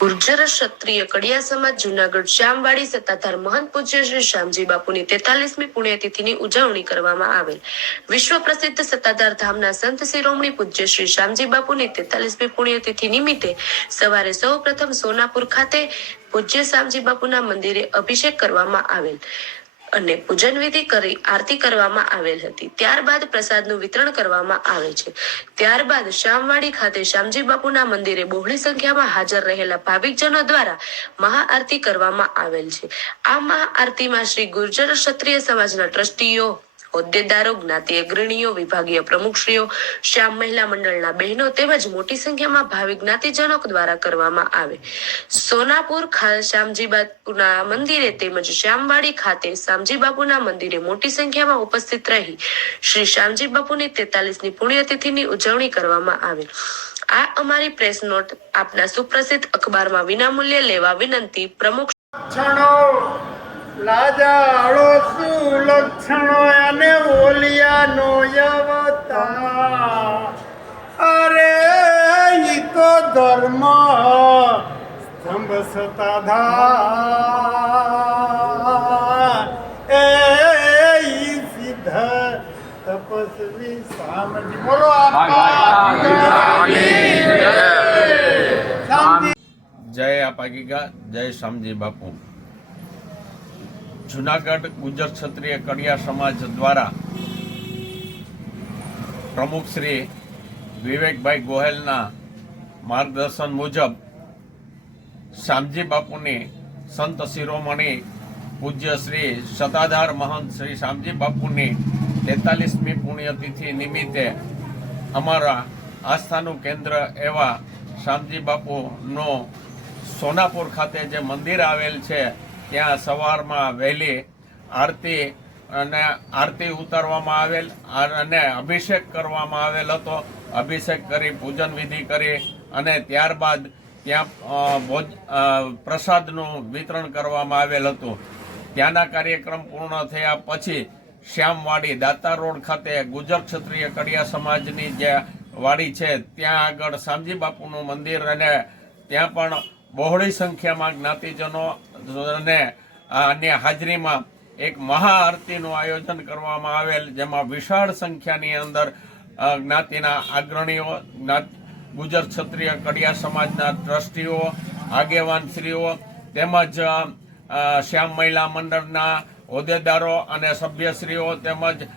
ગુર્જર ક્ષત્રિય કડિયા સમાજ જૂનાગઢ શ્યામવાડી સત્તાધાર મહંત પૂજ્ય શ્રી શ્યામજી બાપુની 43મી પુણ્યતિથિની ઉજવણી કરવામાં આવેલ। વિશ્વ પ્રસિદ્ધ સત્તાધાર ધામના સંત શિરોમણી પૂજ્ય શ્રી શ્યામજી બાપુની 43મી પુણ્યતિથિ નિમિત્તે સવારે સૌ પ્રથમ સોનાપુર ખાતે પૂજ્ય શ્યામજી બાપુના મંદિરે અભિષેક કરવામાં આવેલ અને પૂજન વિધિ કરી આરતી કરવામાં આવેલ હતી। ત્યારબાદ પ્રસાદનું વિતરણ કરવામાં આવે છે। ત્યારબાદ શ્યામવાડી ખાતે શ્યામજી બાપુના મંદિરે બહોળી સંખ્યામાં હાજર રહેલા ભાવિકજનો દ્વારા મહાઆરતી કરવામાં આવેલ છે। આ મહાઆરતીમાં શ્રી ગુર્જર ક્ષત્રિય સમાજના ટ્રસ્ટીઓ, હોદ્દેદારો, જ્ઞાતિ અગ્રણીઓ, વિભાગીય પ્રમુખશ્રીઓ, શ્યામ મહિલા મંડળના બહેનો તેમજ મોટી સંખ્યામાં ભાવિક જ્ઞાતિજનો દ્વારા કરવામાં આવે। સોનાપુર શ્યામજી બાપુના મંદિરે તેમજ શ્યામવાડી ખાતે શ્યામજી બાપુના મંદિરે મોટી સંખ્યામાં ઉપસ્થિત રહી શ્રી શ્યામજી બાપુની 43મી પુણ્યતિથિની ઉજવણી કરવામાં આવે। આ અમારી પ્રેસ નોટ આપના સુપ્રસિદ્ધ અખબારમાં વિનામૂલ્યે લેવા વિનંતી। પ્રમુખ લાજાળો શું લક્ષણો અને ઓલિયાનો યવતા, અરે ઈ તો ધર્મ સ્તંભ સતાધાર, એ ઈ સિદ્ધ તપસ્વી શામજી। બોલો જય આપાગીગા, જય શામજી બાપુ। જૂનાગઢ ગુર્જર ક્ષત્રિય કડિયા સમાજ દ્વારા પ્રમુખ શ્રી વિવેકભાઈ ગોહેલના માર્ગદર્શન મુજબ શ્યામજી બાપુની સંત શિરોમણી પૂજ્ય શ્રી સત્તાધાર મહંત શ્રી શ્યામજી બાપુની 43મી પુણ્યતિથિ નિમિત્તે અમારા આસ્થાનું કેન્દ્ર એવા શ્યામજી બાપુનો સોનાપુર ખાતે જે મંદિર આવેલ છે ત્યાં સવારમાં વહેલી આરતી ઉતારવામાં આવેલ અને અભિષેક કરવામાં આવેલ હતો। અભિષેક કરી પૂજન વિધિ કરી અને ત્યારબાદ ત્યાં પ્રસાદનું વિતરણ કરવામાં આવેલ હતું। ત્યાંના કાર્યક્રમ પૂર્ણ થયા પછી શ્યામવાડી દાતા રોડ ખાતે ગુર્જર ક્ષત્રિય કડિયા સમાજની જે વાડી છે ત્યાં આગળ શ્યામજી બાપુનું મંદિર અને ત્યાં પણ બહોળી સંખ્યામાં જ્ઞાતિજનો અને અન્ય હાજરીમાં એક મહાઆરતીનું આયોજન કરવામાં આવેલ, જેમાં વિશાળ સંખ્યાની અંદર જ્ઞાતિના અગ્રણીઓ, ગુર્જર ક્ષત્રિય કડિયા સમાજના ટ્રસ્ટીઓ, આગેવાનશ્રીઓ તેમજ શ્યામ મહિલા મંડળના હોદ્દેદારો અને સભ્યશ્રીઓ તેમજ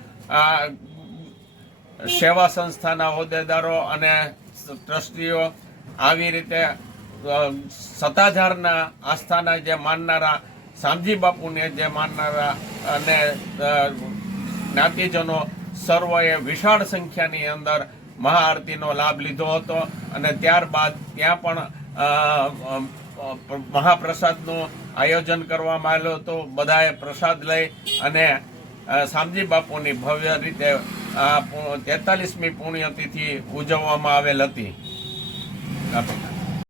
સેવા સંસ્થાના હોદ્દેદારો અને ટ્રસ્ટીઓ આવી રીતે સત્તાધારના આસ્થાના જે માનનારા શ્યામજી બાપુને જે માનનારા અને જ્ઞાતિજનો સર્વએ વિશાળ સંખ્યાની અંદર મહાઆરતીનો લાભ લીધો હતો અને ત્યારબાદ ત્યાં પણ મહાપ્રસાદનું આયોજન કરવામાં આવેલું હતું। બધાએ પ્રસાદ લઈ અને શ્યામજી બાપુની ભવ્ય રીતે 43મી પુણ્યતિથિ ઉજવવામાં આવેલ હતી।